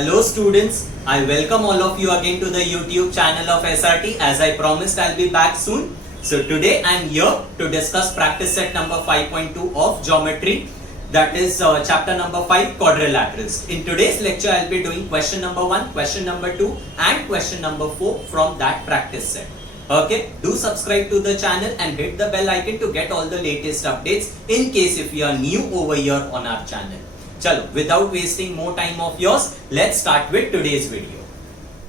Hello students, I welcome all of you again to the YouTube channel of SRT. As I promised, I'll be back soon. So today I'm here to discuss practice set number 5.2 of geometry, that is chapter number 5, quadrilaterals. In today's lecture I'll be doing question number 1, question number 2 and question number 4 from that practice set. Okay, do subscribe to the channel and hit the bell icon to get all the latest updates in case if you are new over here on our channel. Chalo, without wasting more time of yours, let's start with today's video.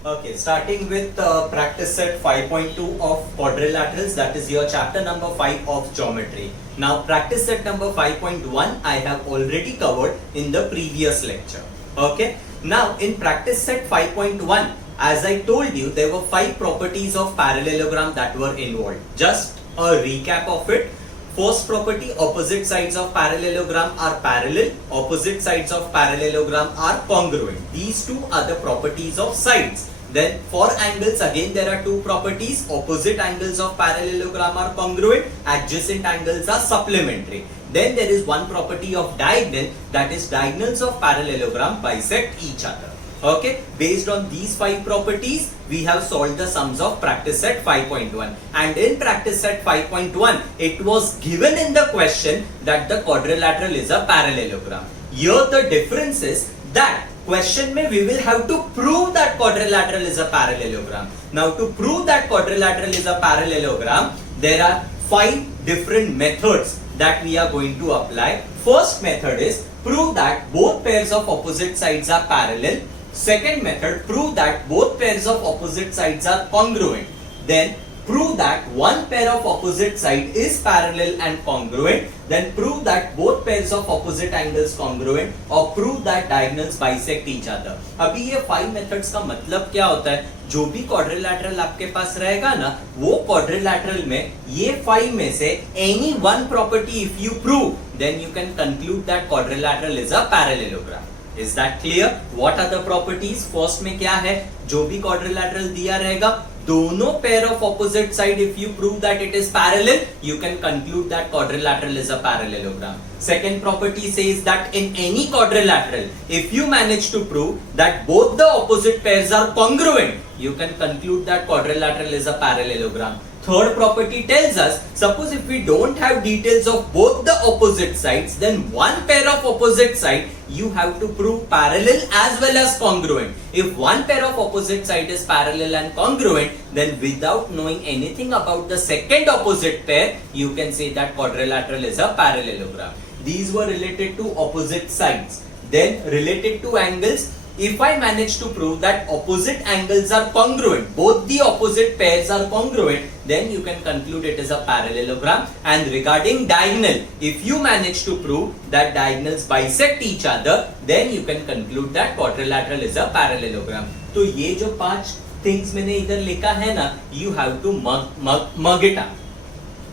Okay, starting with practice set 5.2 of quadrilaterals, that is your chapter number 5 of geometry. Now practice set number 5.1 I have already covered in the previous lecture. Okay, now in practice set 5.1, as I told you, there were 5 properties of parallelogram that were involved. Just a recap of it. First property, opposite sides of parallelogram are parallel, opposite sides of parallelogram are congruent. These two are the properties of sides. Then for angles, again there are two properties, opposite angles of parallelogram are congruent, adjacent angles are supplementary. Then there is one property of diagonal, that is diagonals of parallelogram bisect each other. Okay, based on these 5 properties, we have solved the sums of practice set 5.1. And in practice set 5.1, it was given in the question that the quadrilateral is a parallelogram. Here the difference is that question mein we will have to prove that quadrilateral is a parallelogram. Now to prove that quadrilateral is a parallelogram, there are 5 different methods that we are going to apply. First method is prove that both pairs of opposite sides are parallel. Second method, prove that both pairs of opposite sides are congruent. Then prove that one pair of opposite side is parallel and congruent. Then prove that both pairs of opposite angles congruent, or prove that diagonals bisect each other. अभी ये 5 methods का मतलब क्या होता है? जो भी quadrilateral आपके पास रहेगा ना, वो quadrilateral में ये 5 में से any one property if you prove, then you can conclude that quadrilateral is a parallelogram. Is that clear? What are the properties? First में क्या है? जो भी quadrilateral दिया रहेगा, दोनों pair of opposite side, if you prove that it is parallel, you can conclude that quadrilateral is a parallelogram. Second property says that in any quadrilateral, if you manage to prove that both the opposite pairs are congruent, you can conclude that quadrilateral is a parallelogram. Third property tells us, suppose if we don't have details of both the opposite sides, then one pair of opposite side you have to prove parallel as well as congruent. If one pair of opposite side is parallel and congruent, then without knowing anything about the second opposite pair, you can say that quadrilateral is a parallelogram. These were related to opposite sides. Then related to angles, if I manage to prove that opposite angles are congruent, both the opposite pairs are congruent, then you can conclude it is a parallelogram. And regarding diagonal, if you manage to prove that diagonals bisect each other, then you can conclude that quadrilateral is a parallelogram. तो ये जो 5 things मैंने इधर लिखा है ना, you have to mug it up.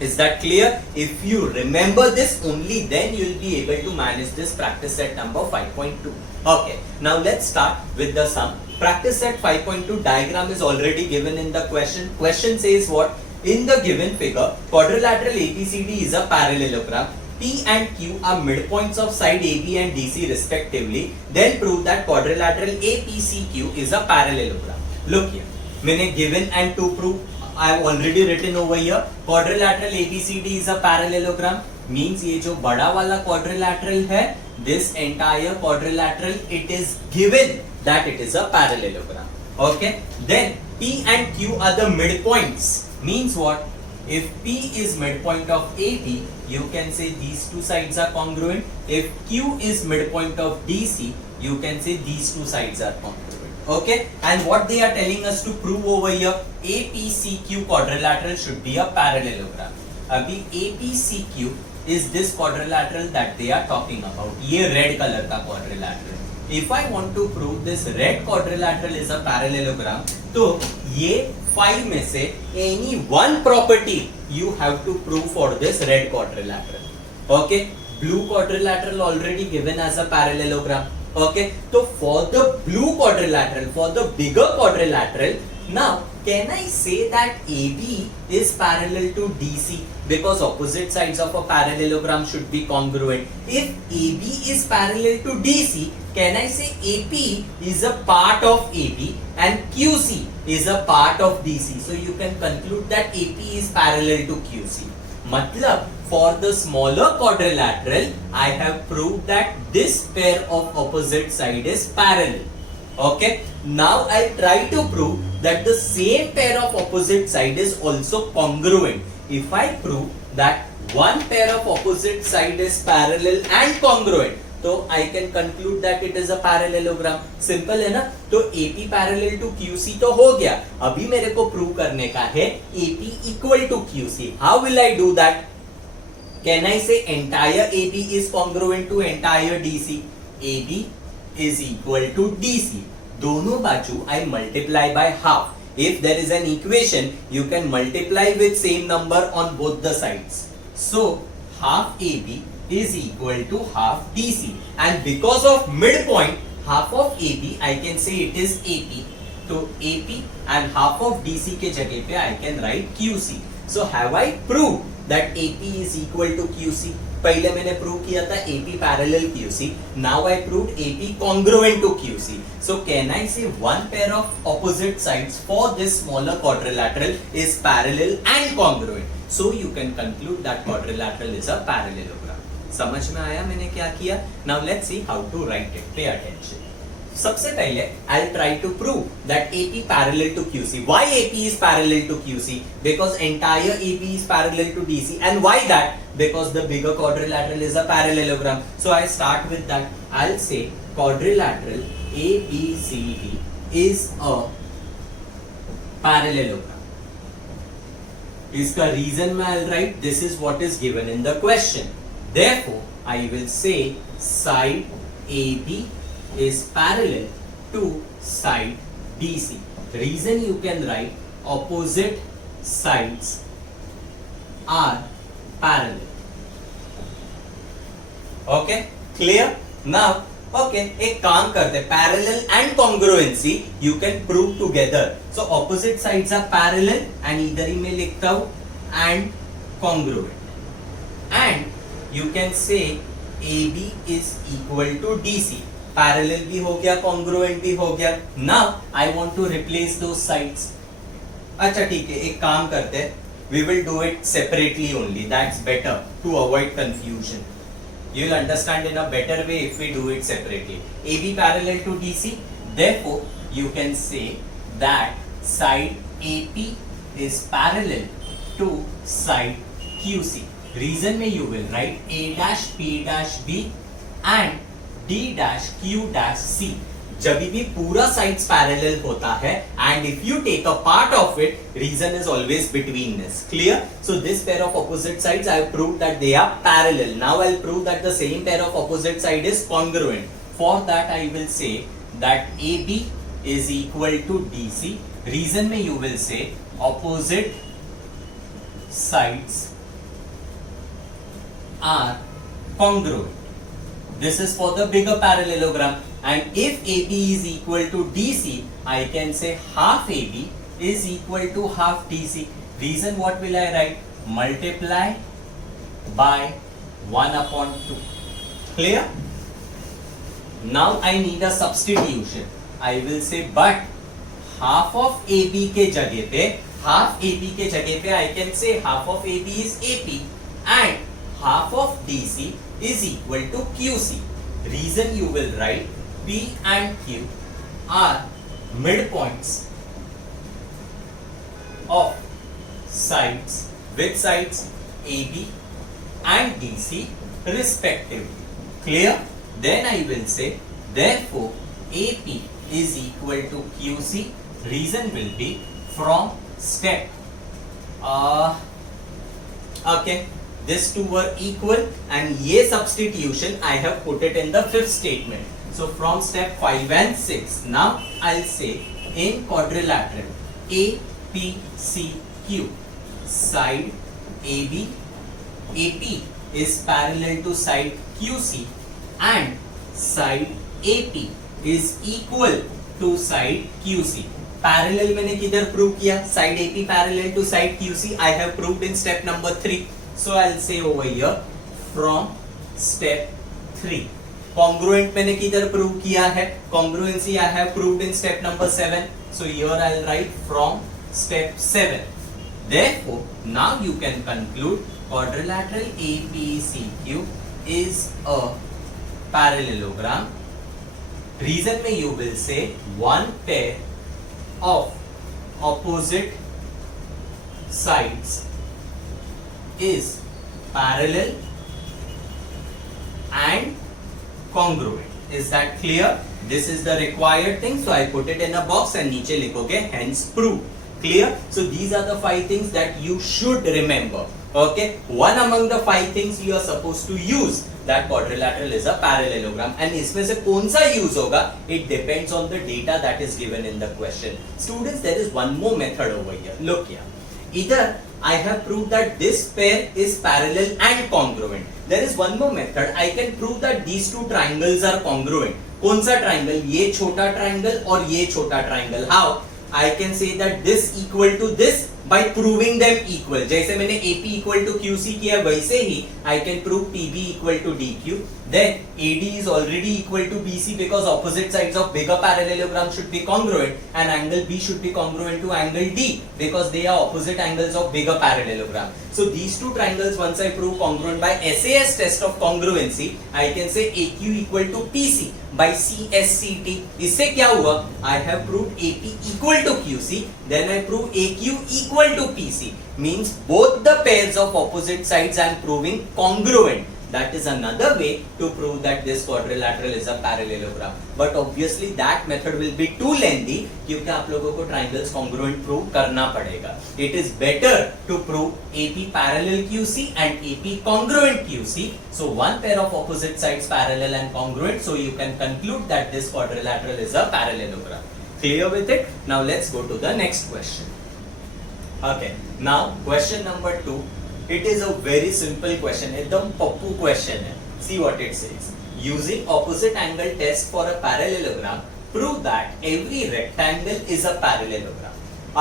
Is that clear? If you remember this, only then you will be able to manage this practice set number 5.2. Okay, now let's start with the sum. Practice set 5.2 diagram is already given in the question. Question says what? In the given figure, quadrilateral ABCD is a parallelogram. P and Q are midpoints of side AB and DC respectively. Then prove that quadrilateral APCQ is a parallelogram. Look here, मैंने given and to prove. I have already written over here. Quadrilateral ABCD is a parallelogram. Means ये जो बड़ा वाला quadrilateral है, this entire quadrilateral, it is given that it is a parallelogram. Okay. Then P and Q are the midpoints. Means what? If P is midpoint of AB, you can say these two sides are congruent. If Q is midpoint of DC, you can say these two sides are congruent. Okay, and what they are telling us to prove over here, APCQ quadrilateral should be a parallelogram. Abhi APCQ is this quadrilateral that they are talking about. ये red color का quadrilateral. If I want to prove this red quadrilateral is a parallelogram, तो ये 5 में से any one property you have to prove for this red quadrilateral. Okay, blue quadrilateral already given as a parallelogram. Okay, so for the blue quadrilateral, for the bigger quadrilateral, now can I say that AB is parallel to DC? Because opposite sides of a parallelogram should be congruent. If AB is parallel to DC, can I say AP is a part of AB and QC is a part of DC? So you can conclude that AP is parallel to QC. Matlab, for the smaller quadrilateral, I have proved that this pair of opposite side is parallel. Okay, now I try to prove that the same pair of opposite side is also congruent. If I prove that one pair of opposite side is parallel and congruent, तो I can conclude that it is a parallelogram. Simple है ना? तो AP parallel to QC तो हो गया. अभी मेरे को prove करने का है AP equal to QC. How will I do that? Can I say entire AB is congruent to entire DC? AB is equal to DC. दोनों बाजू I multiply by half. If there is an equation, you can multiply with same number on both the sides. So half AB is equal to half DC. And because of midpoint, half of AB, I can say it is AP. So AP and half of DC के जगह पे I can write QC. So have I proved that AP is equal to QC? पहले मैंने prove किया था AP parallel QC. Now I proved AP congruent to QC. So can I say one pair of opposite sides for this smaller quadrilateral is parallel and congruent? So you can conclude that quadrilateral is a parallelogram. समझ में आया मैंने क्या किया? Now let's see how to write it. Pay attention. सबसे पहले I'll try to prove that AP parallel to QC. Why AP is parallel to QC? Because entire AP is parallel to DC. And why that? Because the bigger quadrilateral is a parallelogram. So I start with that. I'll say quadrilateral ABCD is a parallelogram. इसका reason मैं I'll write this is what is given in the question. Therefore, I will say side AB is parallel to side DC. Reason you can write opposite sides are parallel. Okay, clear? Now, okay, एक काम करते parallel and congruency you can prove together. So opposite sides are parallel and इधर ही मैं लिखता हूँ and congruent. And you can say AB is equal to DC. Parallel भी हो गया कॉन्ग्रुएंट भी हो गया. Now I want to replace those sides. अच्छा ठीक है, एक काम करते हैं, we will do it separately only. That's better to avoid confusion. You will understand in a better way if we do it separately. AB parallel to DC, therefore you can say that side AP is parallel to side QC. Reason में you will write A dash P dash B and D dash Q dash C. जब भी पूरा sides parallel होता है and if you take a part of it, reason is always betweenness. Clear? So this pair of opposite sides I have proved that they are parallel. Now I'll prove that the same pair of opposite side is congruent. For that I will say that AB is equal to DC. Reason में you will say opposite sides are congruent. This is for the bigger parallelogram. And if AB is equal to DC, I can say half AB is equal to half DC. Reason what will I write? Multiply by 1 upon 2. Clear? Now I need a substitution. I will say but half of AB के जगह पे I can say half of AB is AP and half of DC is equal to QC. Reason you will write P and Q are midpoints of sides with sides AB and DC respectively. Clear? Then I will say therefore AP is equal to QC. Reason will be from step okay, these two were equal and ये substitution I have put it in the fifth statement. So from step 5 and 6, now I'll say in quadrilateral APCQ, side AB, AP is parallel to side QC and side AP is equal to side QC. Parallel मैंने किधर prove किया, side AP parallel to side QC I have proved in step number 3. So I will say over here from step 3. Congruent मैंने किधर prove किया है, congruency I have proved in step number 7. So here I will write from step 7. Therefore, now you can conclude quadrilateral ABCQ is a parallelogram. Reason में you will say one pair of opposite sides is parallel and congruent. Is that clear? This is the required thing, so I put it in a box and नीचे लिखोगे hence prove. Clear? So these are the 5 things that you should remember. Okay, one among the 5 things you are supposed to use, that quadrilateral is a parallelogram. And इसमें से कौन सा use होगा, it depends on the data that is given in the question. Students, there is one more method over here. Look here. Either I have proved that this pair is parallel and congruent. There is one more method. I can prove that these two triangles are congruent. कौन सा triangle? ये छोटा triangle और ये छोटा triangle. How? I can say that this equal to this by proving them equal. जैसे मैंने AP equal to QC किया वैसे ही I can prove PB equal to DQ. Then AD is already equal to BC because opposite sides of bigger parallelogram should be congruent, and angle B should be congruent to angle D because they are opposite angles of bigger parallelogram. So these two triangles, once I prove congruent by SAS test of congruency, I can say AQ equal to PC by CSCT. इससे क्या हुआ? I have proved AP equal to QC, then I prove AQ equal to PC. Means both the pairs of opposite sides I am proving congruent. That is another way to prove that this quadrilateral is a parallelogram. But obviously that method will be too lengthy क्योंकि आप लोगों को triangles congruent prove करना पड़ेगा. It is better to prove AP parallel QC and AP congruent QC. So one pair of opposite sides parallel and congruent. So you can conclude that this quadrilateral is a parallelogram. Clear with it? Now let's go to the next question. Okay. Now question number 2. It is a very simple question. एकदम Pappu question है. See what it says. Using opposite angle test for a parallelogram, prove that every rectangle is a parallelogram.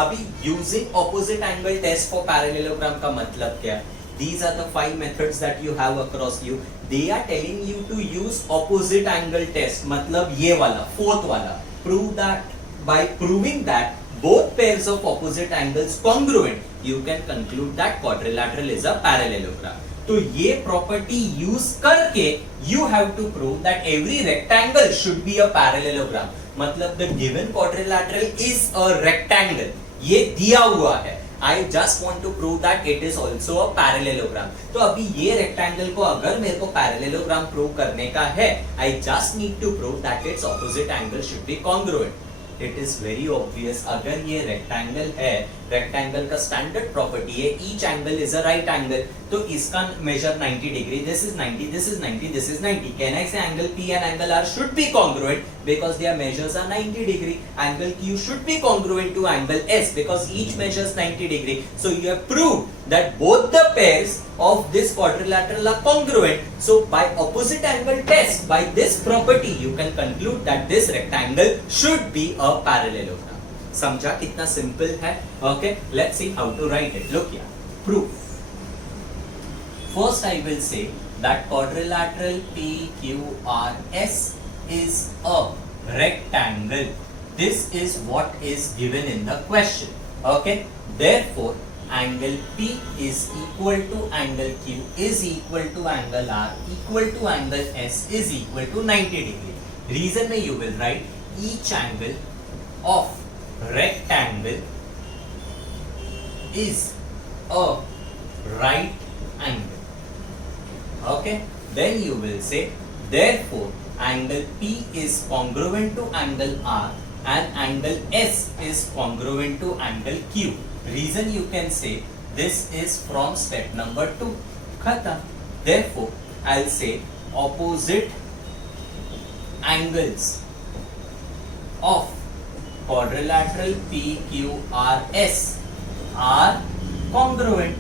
अभी using opposite angle test for parallelogram का मतलब क्या? These are the 5 methods that you have across you. They are telling you to use opposite angle test. मतलब ये वाला, 4th वाला. Prove that by proving that both pairs of opposite angles congruent, you can conclude that quadrilateral is a parallelogram. तो ये property use करके you have to prove that every rectangle should be a parallelogram. मतलब the given quadrilateral is a rectangle. ये दिया हुआ है. I just want to prove that it is also a parallelogram. तो अभी ये rectangle को अगर मेरे को parallelogram prove करने का है, I just need to prove that its opposite angle should be congruent. It is very obvious. अगर ये rectangle है, rectangle का standard property है, each angle is a right angle. तो इसका measure 90 degree. This is 90, this is 90, this is 90. Can I say angle P and angle R should be congruent because their measures are 90 degree. Angle Q should be congruent to angle S because each measures 90 degree. So you have proved that both the pairs of this quadrilateral are congruent. So by opposite angle test, by this property, you can conclude that this rectangle should be a parallelogram. समझा कितना simple है? Okay, let's see how to write it. Look here. Proof. First, I will say that quadrilateral PQRS is a rectangle. This is what is given in the question. Okay. Therefore, angle P is equal to angle Q is equal to angle R equal to angle S is equal to 90 degree. Reason में you will write each angle of rectangle is a right angle. Okay, then you will say therefore angle P is congruent to angle R and angle S is congruent to angle Q. Reason you can say this is from step number 2. Khatam. Therefore I'll say opposite angles of quadrilateral PQRS are congruent.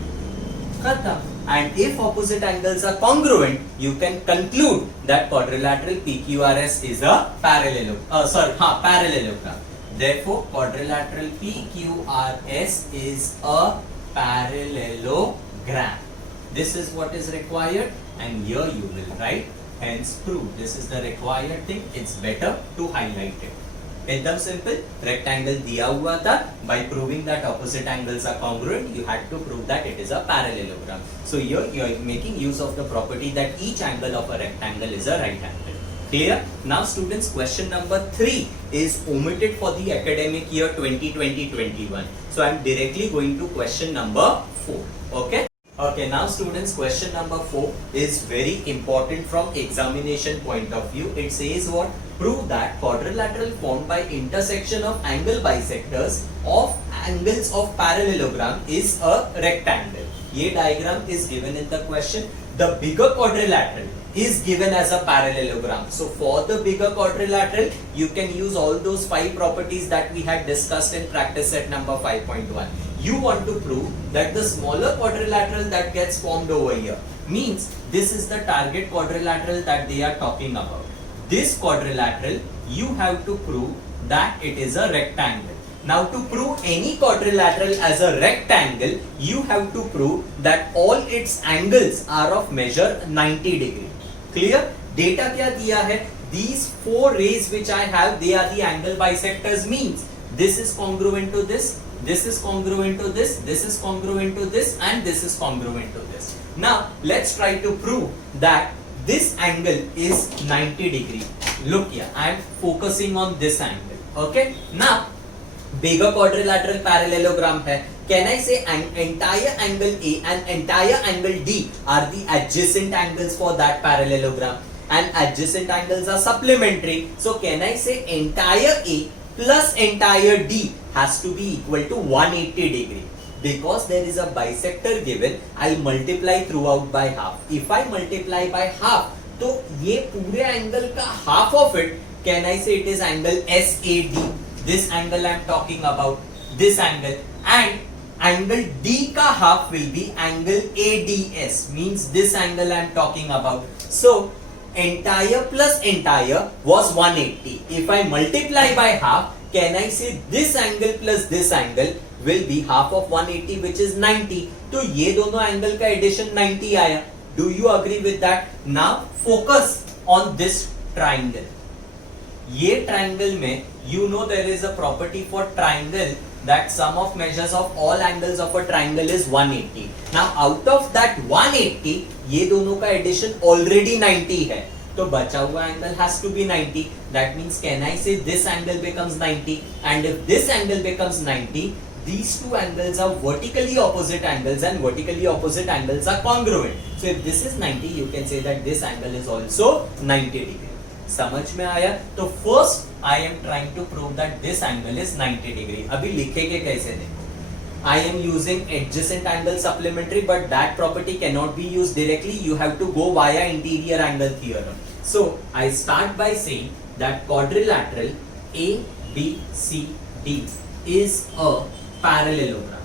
Khatam. And if opposite angles are congruent, you can conclude that quadrilateral PQRS is a parallelogram. Parallelogram. Therefore, quadrilateral PQRS is a parallelogram. This is what is required, and here you will write hence prove. This is the required thing. It's better to highlight it. एकदम simple, rectangle दिया हुआ था, by proving that opposite angles are congruent, you had to prove that it is a parallelogram. So here you are making use of the property that each angle of a rectangle is a right angle. Clear? Now students, question number 3 is omitted for the academic year 2020-21. So I am directly going to question number 4. Okay? Okay, now students, question number 4 is very important from examination point of view. It says what? Prove that quadrilateral formed by intersection of angle bisectors of angles of parallelogram is a rectangle. Ye diagram is given in the question. The bigger quadrilateral is given as a parallelogram. So for the bigger quadrilateral, you can use all those 5 properties that we had discussed in practice set number 5.1. You want to prove that the smaller quadrilateral that gets formed over here means this is the target quadrilateral that they are talking about. This quadrilateral, you have to prove that it is a rectangle. Now to prove any quadrilateral as a rectangle, you have to prove that all its angles are of measure 90 degree. Clear? Data क्या दिया है? These 4 rays which I have, they are the angle bisectors, means this is congruent to this, this is congruent to this, this is congruent to this, and this is congruent to this. Now let's try to prove that this angle is 90 degree. Look here, I am focusing on this angle. Okay? Now bigger quadrilateral parallelogram hai. Can I say an entire angle A and entire angle D are the adjacent angles for that parallelogram, and adjacent angles are supplementary. So can I say entire A plus entire D has to be equal to 180 degree? Because there is a bisector given, I'll multiply throughout by half. If I multiply by half, तो ये पूरे angle का half of it, can I say it is angle SAD? This angle I am talking about, this angle, and angle D ka half will be angle ADS, means this angle I am talking about. So entire plus entire was 180. If I multiply by half, can I say this angle plus this angle will be half of 180, which is 90. तो ये दोनों angle का addition 90 आया. Do you agree with that? Now focus on this triangle. ये triangle में, you know there is a property for triangle that sum of measures of all angles of a triangle is 180. Now out of that 180, ये दोनों का addition already 90 है. तो बचा हुआ angle has to be 90. That means can I say this angle becomes 90? And if this angle becomes 90, these two angles are vertically opposite angles, and vertically opposite angles are congruent. So if this is 90, you can say that this angle is also 90 degree. समझ में आया? तो first I am trying to prove that this angle is 90 degree. अभी लिखेंगे कैसे देखो. I am using adjacent angle supplementary, but that property cannot be used directly. You have to go via interior angle theorem. So I start by saying that quadrilateral ABCD is a parallelogram.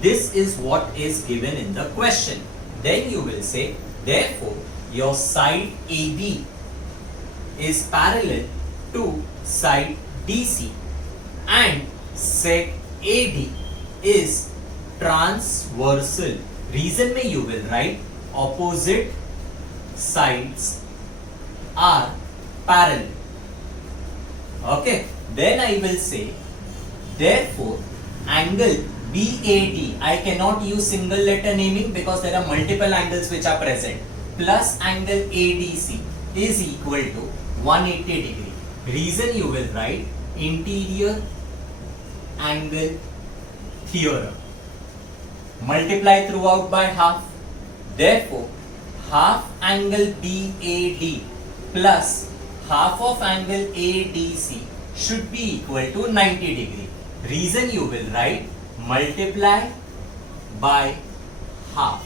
This is what is given in the question. Then you will say, therefore, your side AB is parallel to side DC, and sec AD is transversal. Reason में you will write opposite sides are parallel. Okay. Then I will say, therefore, angle BAD, I cannot use single letter naming because there are multiple angles which are present, plus angle ADC is equal to 180 degree. Reason you will write interior angle theorem. Multiply throughout by half. Therefore, half angle BAD plus half of angle ADC should be equal to 90 degree. Reason you will write multiply by half.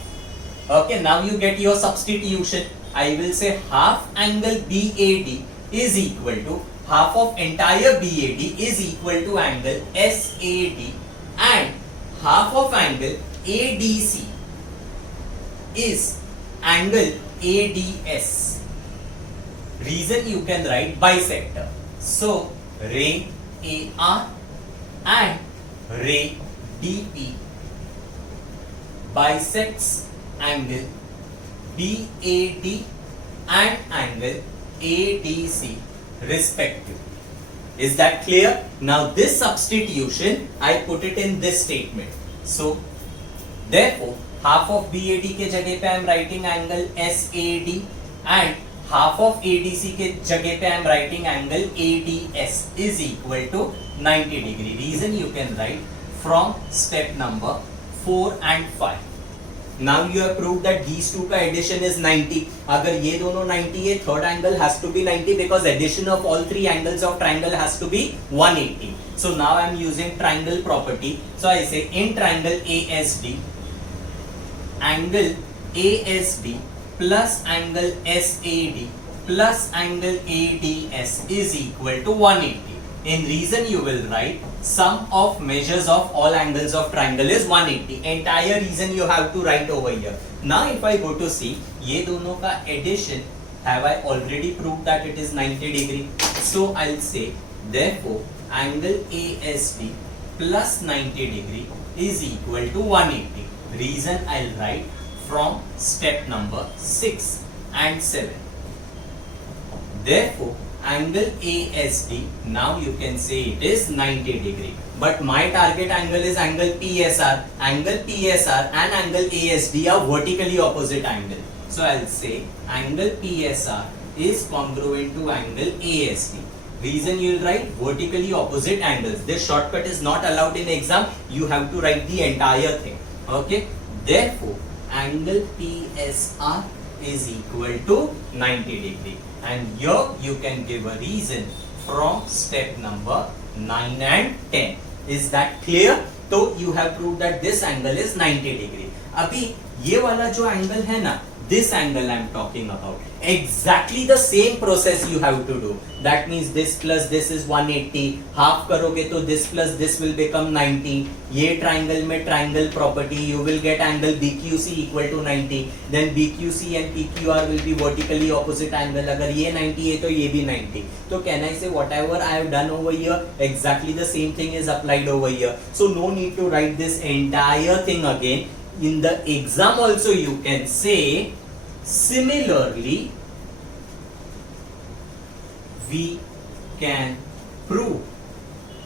Okay, now you get your substitution. I will say half angle BAD is equal to half of entire BAD is equal to angle SAD, and half of angle ADC is angle ADS. Reason you can write bisector. So ray AR and ray DP bisects angle BAD and angle ADC respectively. Is that clear? Now this substitution I put it in this statement. So therefore half of BAD के जगह पे I am writing angle SAD and half of ADC के जगह पे I am writing angle ADS is equal to 90 degree. Reason you can write from step number 4 and 5. Now you have proved that these two का addition is 90. अगर ये दोनों 90 है, third angle has to be 90 because addition of all three angles of triangle has to be 180. So now I am using triangle property. So I say in triangle ASD, angle ASD plus angle SAD plus angle ADS is equal to 180. In reason you will write sum of measures of all angles of triangle is 180. Entire reason you have to write over here. Now if I go to see ये दोनों का addition, have I already proved that it is 90 degree? So I'll say therefore angle ASD plus 90 degree is equal to 180. Reason I'll write from step number 6 and 7. Therefore angle ASD, now you can say it is 90 degree, but my target angle is angle PSR. Angle PSR and angle ASD are vertically opposite angle. So I'll say angle PSR is congruent to angle ASD. Reason you'll write vertically opposite angles. This shortcut is not allowed in exam. You have to write the entire thing. Okay. Therefore angle PSR is equal to 90 degree. And here you can give a reason from step number 9 and 10. Is that clear? So you have proved that this angle is 90 degree. अभी ये वाला जो angle है ना, this angle I am talking about, exactly the same process you have to do. That means this plus this is 180. Half करोगे तो this plus this will become 90. ये triangle में triangle property, you will get angle BQC equal to 90. Then BQC and PQR will be vertically opposite angle. अगर ये 90 है तो ये भी 90. तो can I say whatever I have done over here, exactly the same thing is applied over here. So no need to write this entire thing again. In the exam also you can say similarly we can prove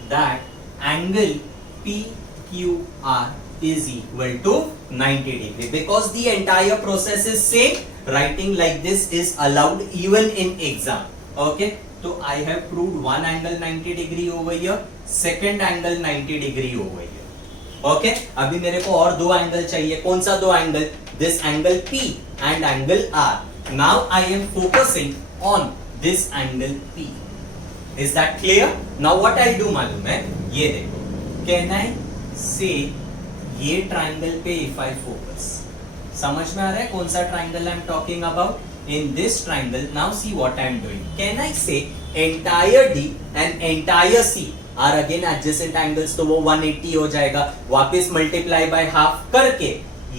that angle PQR is equal to 90 degree because the entire process is same. Writing like this is allowed even in exam. Okay, so I have proved one angle 90 degree over here, second angle 90 degree over here. Okay अभी मेरे को और दो angle चाहिए. कौन सा दो angle? This angle P and angle R. Now I am focusing on this angle P. Is that clear? Now what I do मालूम है? ये देखो, कैन आई से ये ट्राइंगल पे इफ आई फोकस, समझ में आ रहा है कौन सा triangle I am talking about? In this triangle now see what I am doing. Can I say entire D and entire C are again adjacent angles, तो वो 180 हो जाएगा. वापस मल्टीप्लाई बाय हाफ करके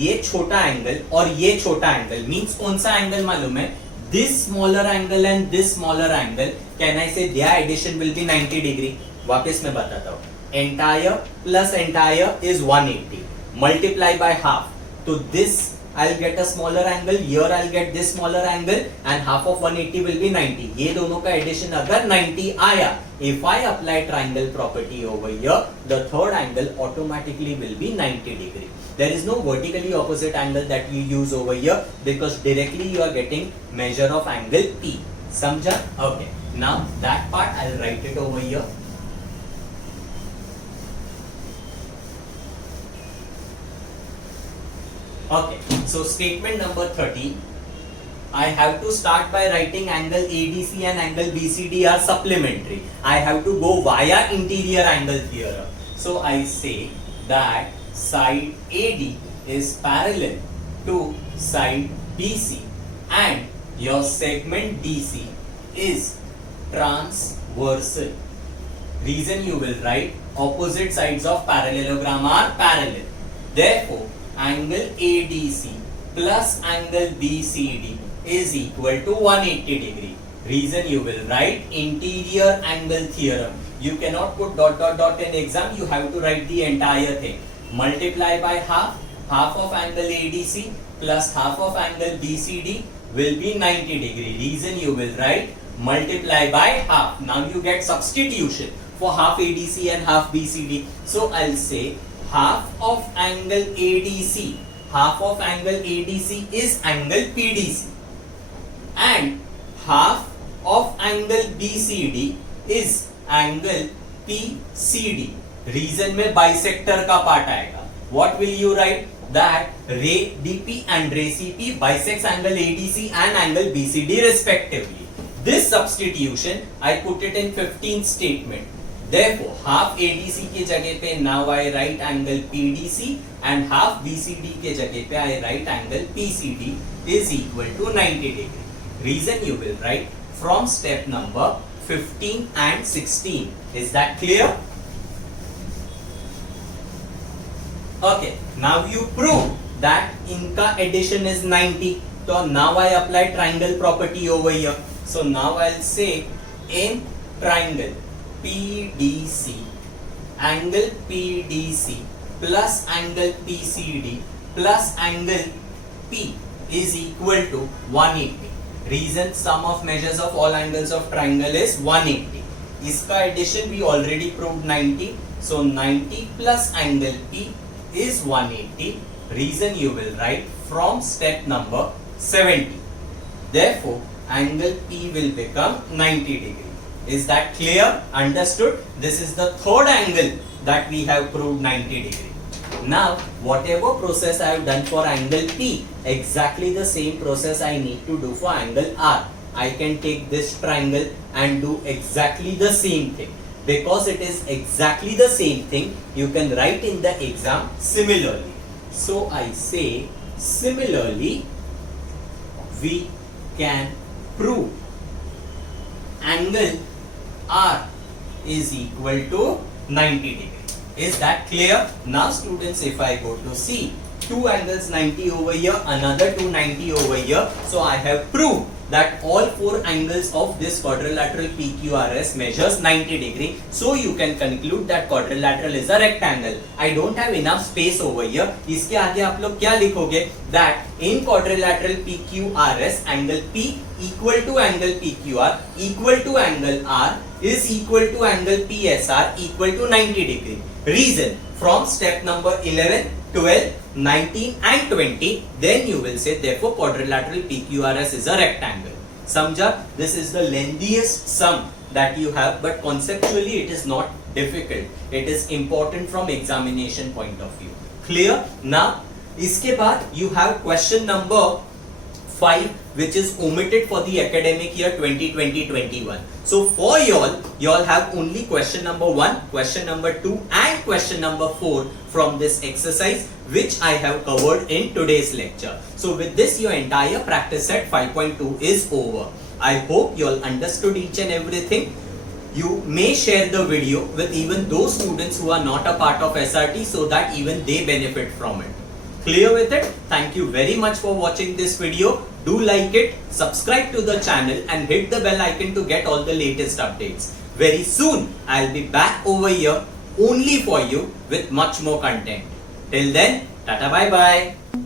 ये छोटा एंगल और ये छोटा एंगल मींस कौन सा एंगल मालूम है? This smaller angle and this smaller angle. Can I say there addition will be 90 degree. वापस मैं बताता हूँ. Entire plus entire is 180 multiply by half, तो this I'll get a smaller angle, here I'll get this smaller angle and half of 180 will be 90. ये दोनों का addition अगर 90 आया, if I apply triangle property over here, the third angle automatically will be 90 degree. There is no vertically opposite angle that you use over here because directly you are getting measure of angle P. समझा? Okay. Now that part I'll write it over here. Okay, so statement number 30, I have to start by writing angle ADC and angle BCD are supplementary. I have to go via interior angle theorem. So I say that side AD is parallel to side BC and your segment DC is transversal. Reason you will write opposite sides of parallelogram are parallel. Therefore, angle ADC plus angle BCD is equal to 180 degree. Reason you will write interior angle theorem. You cannot put dot dot dot in exam. You have to write the entire thing. Multiply by half. Half of angle ADC plus half of angle BCD will be 90 degree. Reason you will write multiply by half. Now you get substitution for half ADC and half BCD. So I'll say half of angle ADC. Half of angle ADC is angle PDC. And half of angle BCD is angle PCD. Reason में bisector का part आएगा. What will you write? That ray DP and ray CP bisects angle ADC and angle BCD respectively. This substitution I put it in 15th statement. Therefore, half ADC के जगह पे now I write angle PDC and half BCD के जगह पे I write angle PCD is equal to 90 degree. Reason you will write from step number 15 and 16. Is that clear? Okay, now you prove that इनका addition is 90. So now I apply triangle property over here. So now I'll say in triangle PDC, angle PDC plus angle PCD plus angle P is equal to 180. Reason sum of measures of all angles of triangle is 180. इसका addition we already proved 90. So 90 plus angle P is 180. Reason you will write from step number 70. Therefore, angle P will become 90 degree. Is that clear? Understood? This is the third angle that we have proved 90 degree. Now, whatever process I have done for angle P, exactly the same process I need to do for angle R. I can take this triangle and do exactly the same thing. Because it is exactly the same thing, you can write in the exam similarly. So I say similarly, we can prove angle R is equal to 90 degree. Is that clear? Now students, if I go to see two angles 90 over here, another 290 over here. So I have proved that all four angles of this quadrilateral PQRS measures 90 degree. So you can conclude that quadrilateral is a rectangle. I don't have enough space over here. इसके आगे आप लोग क्या लिखोगे? That in quadrilateral PQRS, angle P equal to angle PQR equal to angle R is equal to angle PSR equal to 90 degree. Reason from step number 11, 12, 19 and 20, then you will say therefore quadrilateral PQRS is a rectangle. Samjha? This is the lengthiest sum that you have, but conceptually it is not difficult. It is important from examination point of view. Clear? Now, iske baad you have question number 5 which is omitted for the academic year 2020-21. So for y'all have only question number 1, question number 2 and question number 4 from this exercise which I have covered in today's lecture. So with this your entire practice set 5.2 is over. I hope y'all understood each and everything. You may share the video with even those students who are not a part of SRT so that even they benefit from it. Clear with it? Thank you very much for watching this video. Do like it, subscribe to the channel and hit the bell icon to get all the latest updates. Very soon, I'll be back over here only for you with much more content. Till then, tata bye bye.